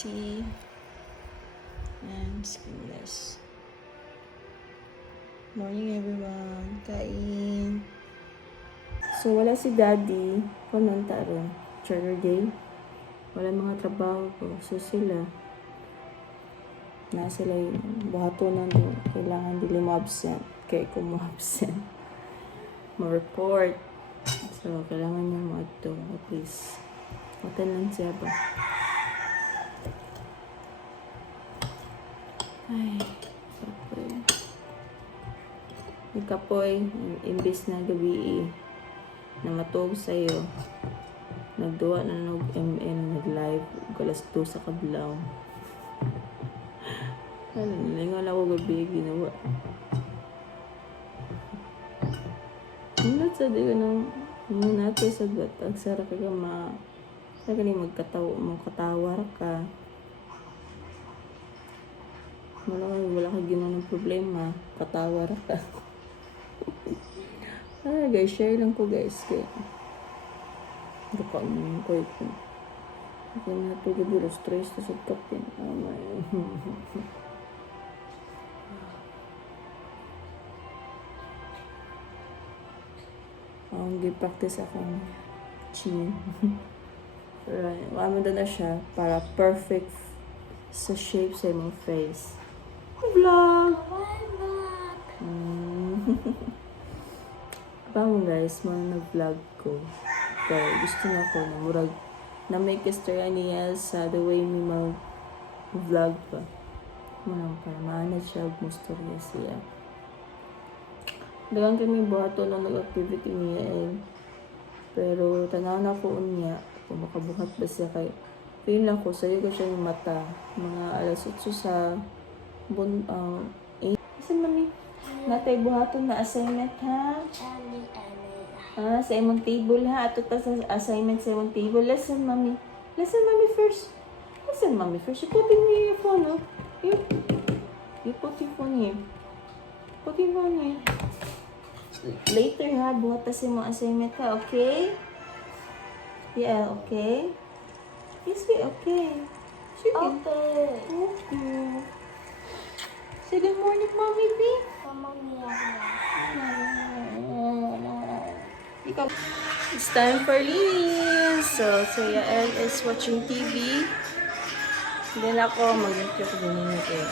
tea and skinless. Morning everyone, kain. So wala si daddy, pananta ron, charter day. Wala mga trabaho ko, so sila na sila yung buhatunan din, kailangan dili mo absent, kaya kung mo absent ma-report. So kailangan niya mo ito, at least hotel lang siya ba. Ay, kapoy. Yung kapoy, imbis na gabi na matog sa'yo, nagduwa na nag-MN, nag-live, galas 2 sa Kablaw. Ano, nalingon ako gabi, ginawa. Hindi sa di ko nang nato sa gatag, sarap ka sa kaning magkatawar ka. Wala ka ginawa ng problema, katawar ka. Guys, share lang ko guys. Kaya naman ko ito. Kaya natulog yung stress na sa kapin. Oh my. Gi-practice akong chin. Right. Wala na siya para perfect sa shape sa imong face. Vlog! Bawang guys, mga nag-vlog ko. Kaya gusto na ko na murag na may kistorya niya sa the way mi mag-vlog pa. Muna para maanad siya, mustorya siya. Dagang kami buhato na nag-activity niya eh. Pero tanaw na ko niya kung makabuhat ba siya kay feel lang ko, sa'yo ko siya yung mata. Mga alas 8 sa Isan mami? Natay buhaton na assignment ha? Sa imong table ha? Ato pa sa assignment sa imong table. Lesson mami. Lesson mami first. Lesson mami first. You put in your phone, oh. You put your phone here. Put your phone here. Later ha, buhat ta sa imong assignment ha, okay? Yeah, okay? Yes, okay. Sige. Okay. Say good morning, Mommy B. It's time for Lily. So Yael is watching TV. Then ako mag-YouTube din natin.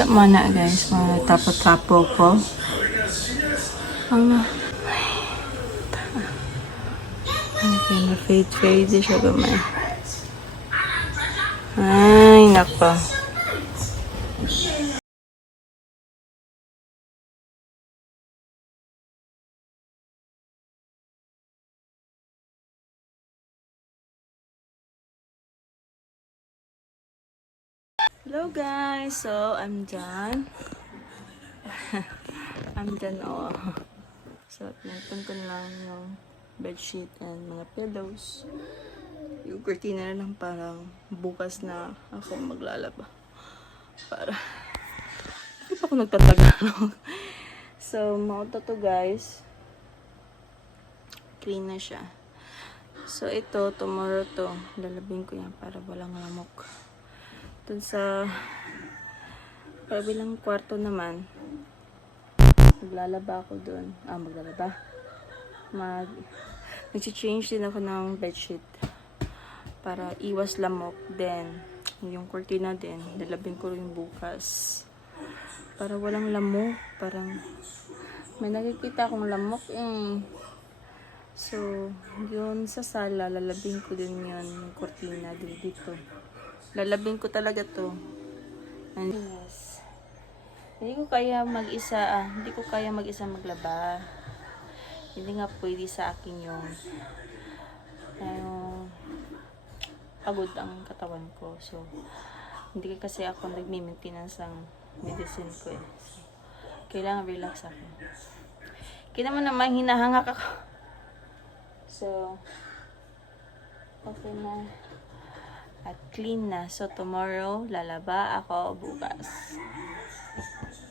Tama na guys, mga tapo-tapo ko. Okay, na-fade siya gamay. Ay, nako. Hello guys, so I'm done. I'm done all. So, nagtun ko lang yung bedsheet and mga pillows. Yung kurtina na lang parang bukas na ako maglalaba. Para hindi pa ako nagtatagalog. So, mauto to guys. Clean na siya. So, ito, tomorrow to. Lalabing ko yan para walang lamok. Dun sa kabilang kwarto naman, maglalaba ako dun. Maglalaba. Nag-change din ako ng bedsheet para iwas lamok. Then, yung kurtina din, lalabing ko rin bukas. Para walang lamok. Parang, may nakikita akong lamok So, yun sa sala, lalabing ko din yun, yung kurtina din dito. Lalabing ko talaga to. And yes. Hindi ko kaya mag-isa maglaba. Hindi nga pwede sa akin yung pagod ang katawan ko. So, hindi kasi ako nagmi-maintenance ng medicine ko eh. So, kailangan relax ako. Kaya naman hinahangak ako. So, okay na. At clean na. So, tomorrow, lalaba ako bukas.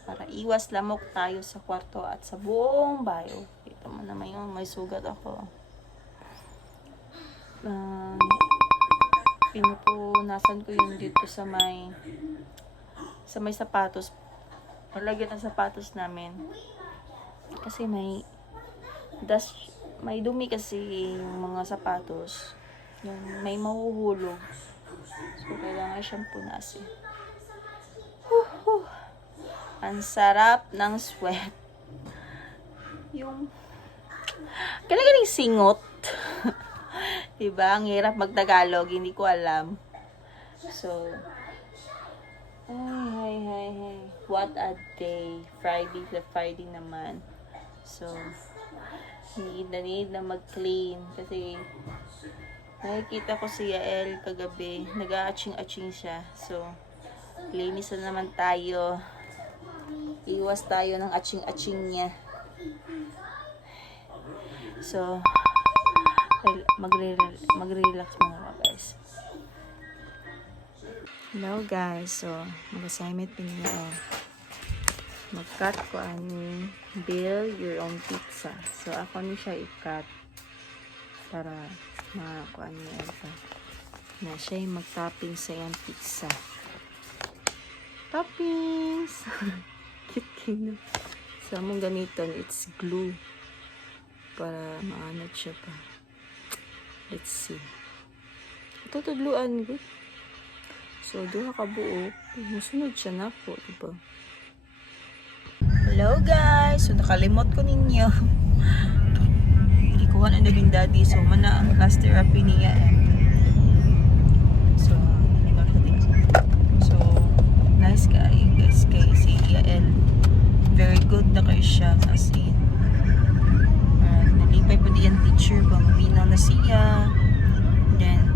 Para iwas lamok tayo sa kwarto at sa buong bayo. Kita mo naman yun, may sugat ako. Pinupunasan ko yun dito sa may sapatos. Palagyan ng sapatos namin. Kasi may dumi kasi yung mga sapatos. Yung may mahuhulog. So, kailangan siyang punasin. Ang sarap ng sweat. Yung kailangan singot. Diba? Ang hirap magtagalog. Hindi ko alam. So, Hey. What a day. Friday naman. So, need na mag-clean. Kasi, nakikita ko si Yael kagabi. Nag-a-aching-aching siya. So, linis na naman tayo. Iwas tayo ng aching-aching niya. So, magre-relax muna ako guys. Hello guys. So, mag-assignment pinila. Mag-cut ko ani build your own pizza. So, ako ni siya i-cut para makakuha niya ito. Na siya yung mag-topping sa yung pizza. Toppings! Cute. So, among gamiton, it's glue. Para maanat siya pa. Let's see. Ito tudluan ko. So, doon ka buo. Masunod siya na po, diba? Hello guys! So, nakalimot ko ninyo. Ikuha na naging daddy. So, mana ang last therapy niya So, nice guys. Kay si Yael. Very good na kayo siya. As in. Nalipay po diyan teacher ba. Mabinaw na siya. Then,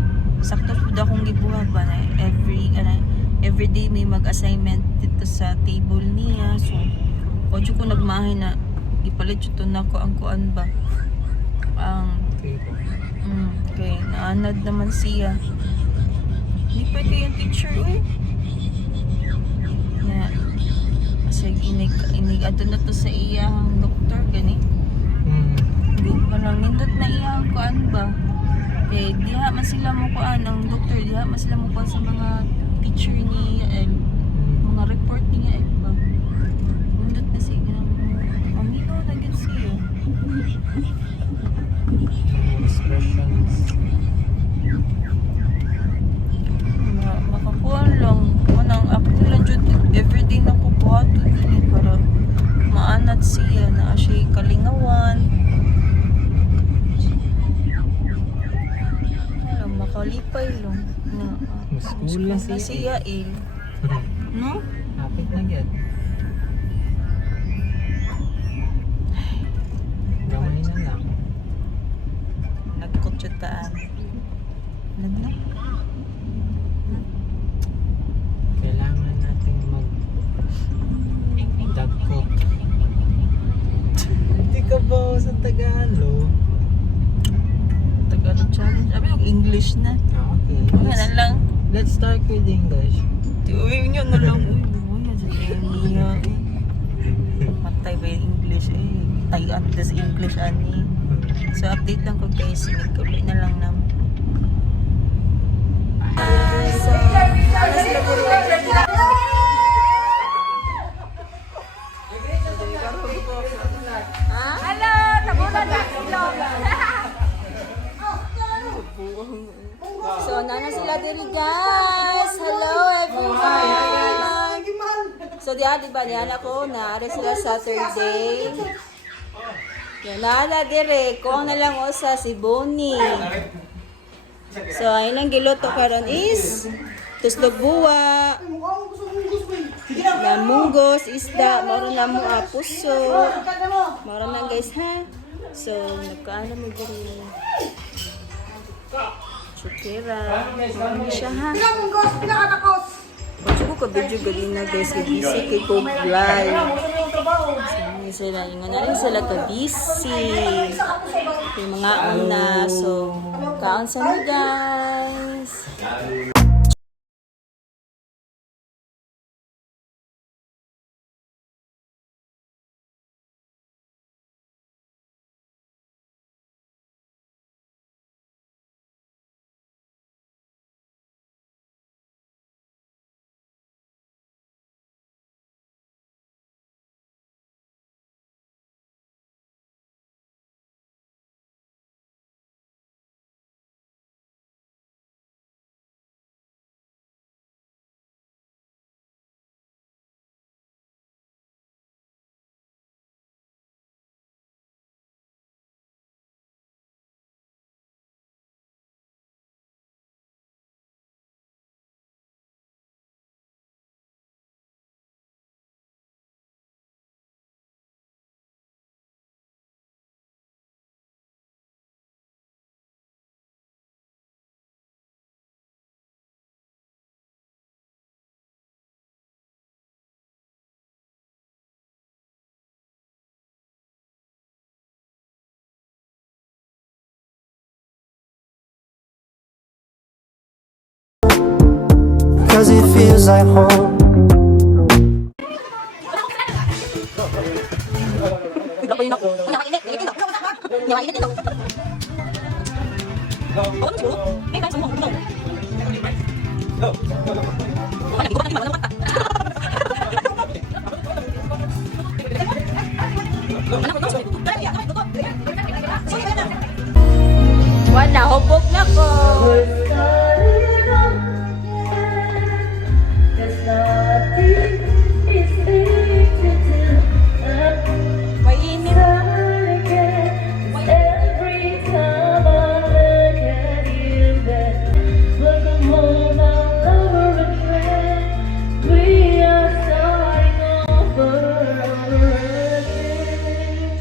sakto po akong gibuha ba na every day may mag-assignment dito sa table niya. So, kodyo ko nagmahay na ipalit yun na ko ang kuan ba. Okay, naanad naman siya. Hindi pwede yung teacher na kasi inig ato na to sa iyang doktor gani. Hindi parang nindot na iyang kuan ba. Okay, diha man sila mo kuan ang doktor, diha man sila mo kuan sa mga teacher ni mga report niya ba. Nindot na siya. Amigo na gid siya. Makakuha lang. Manang ako lang dyan. Everyday na ko buhato din para maanat siya na siya kalingawan. Alam, makalipay lang. School lang siya no? Hapit na yan. Gamay na lang. Nagkutsutaan. Ano? Kailangan natin mag-dagkot. Hindi ka ba sa Tagalog? Tagalog challenge. Sabi yung English na. Okay. Nga na lang. Let's start with English. Uy, yun na lang. Uy, yan sa niya eh. Matay ba yung English eh. Tayo das English ani. So update lang ko guys. Nagkulit na lang naman. So, para sila Hello, tabunan na ilong. So, nana sila diri guys. Hello everyone. So, di ba diyan ako naari sila Saturday. Yan nala dire ko na lang usa si Bonnie. So, ayun ang giluto karon is tuslog buwa. Na munggos, isda, maro na mo puso. Maro na guys ha. So, nagkaano mo diri. Chukera. Ano siya ha? Pagsuko ka video gali na guys. Busy kay Coke Live. So, sila. Yung na rin sila ka busy. Yung mga una. So, kaon sa mo guys. Cause it feels like home. Wala, hupok na ko. Mainit.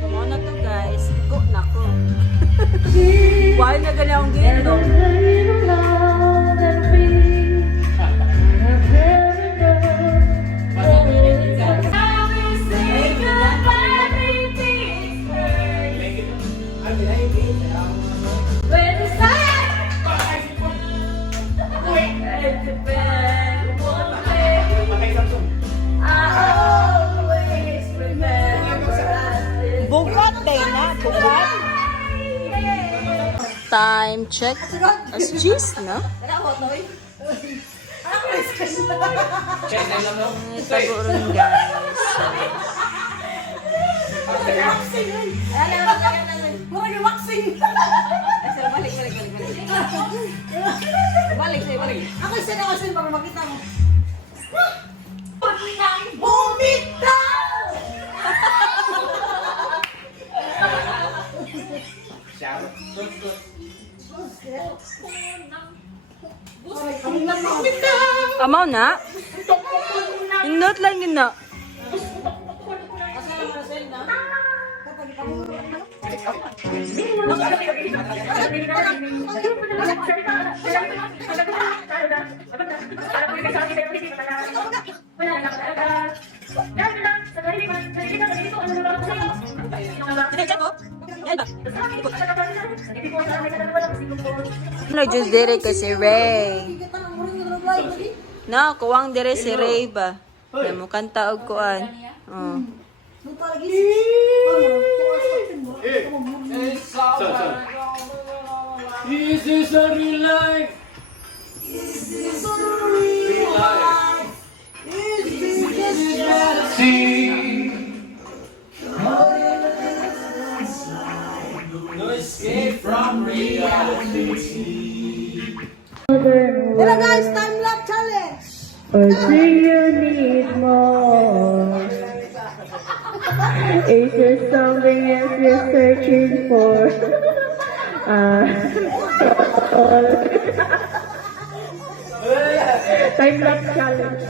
So, mo na to guys. Iko na ko. Why na gani akong gino? Bukat tayo na, bukat. Time check. As cheese, no? Tagurin guys. Balik. Ako isa na kasi para makita mo. Bumitaw! Amaw na? Indot lang yun na. Ano, just dire ko si Ray. No, kuwang dire si Ray ba? Na mo kanta og kuan. Oh. Is this a real life? No escape from reality. Tara guys, time lapse challenge. Or do you need more? Is there something else you're searching for? Time lapse challenge.